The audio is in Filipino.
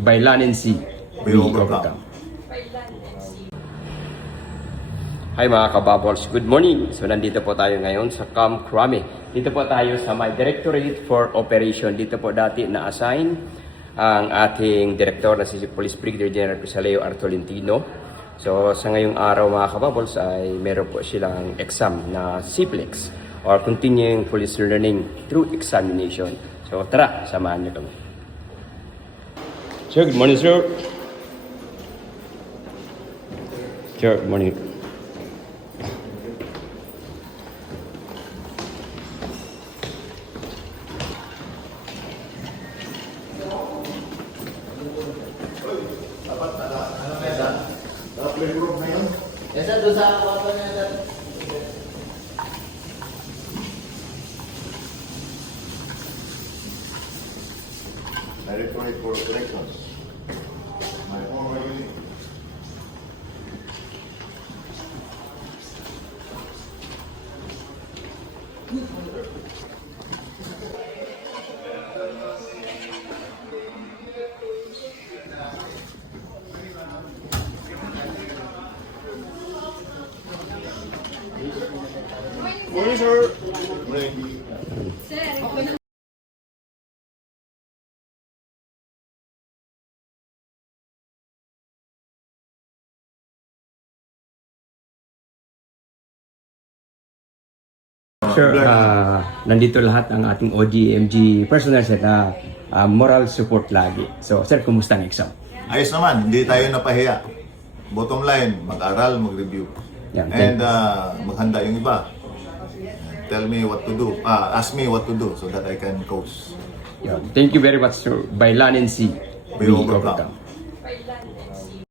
by land and sea, we overcome. Hi mga kabubbles, good morning! So nandito po tayo ngayon sa Camp Crame. Dito po tayo sa my Directorate for Operation. Dito po dati na-assign ang ating director na si Police Brigadier General Crisaleo R. Tolentino. So sa ngayong araw mga kabubbles ay meron po silang exam na CPLEX or Continuing Police Learning through Examination. So tara, samahan niyo kami. Sir, good morning sir. Sir, good morning. Yes, sir. Doon sa kwarto niya, sir. Directorate for Corrections. My former unit. Morning, sir. Morning. Sir, nandito lahat ang ating OGMG personnel na moral support lagi. So, sir, kumusta ang exam? Ayos naman, hindi tayo napahiya. Bottom line, mag-aral, mag-review. Yan, And maghanda yung iba. Tell me what to do. Ask me what to do so that I can coach. Yan. Thank you very much, sir. By land and sea, We overcome.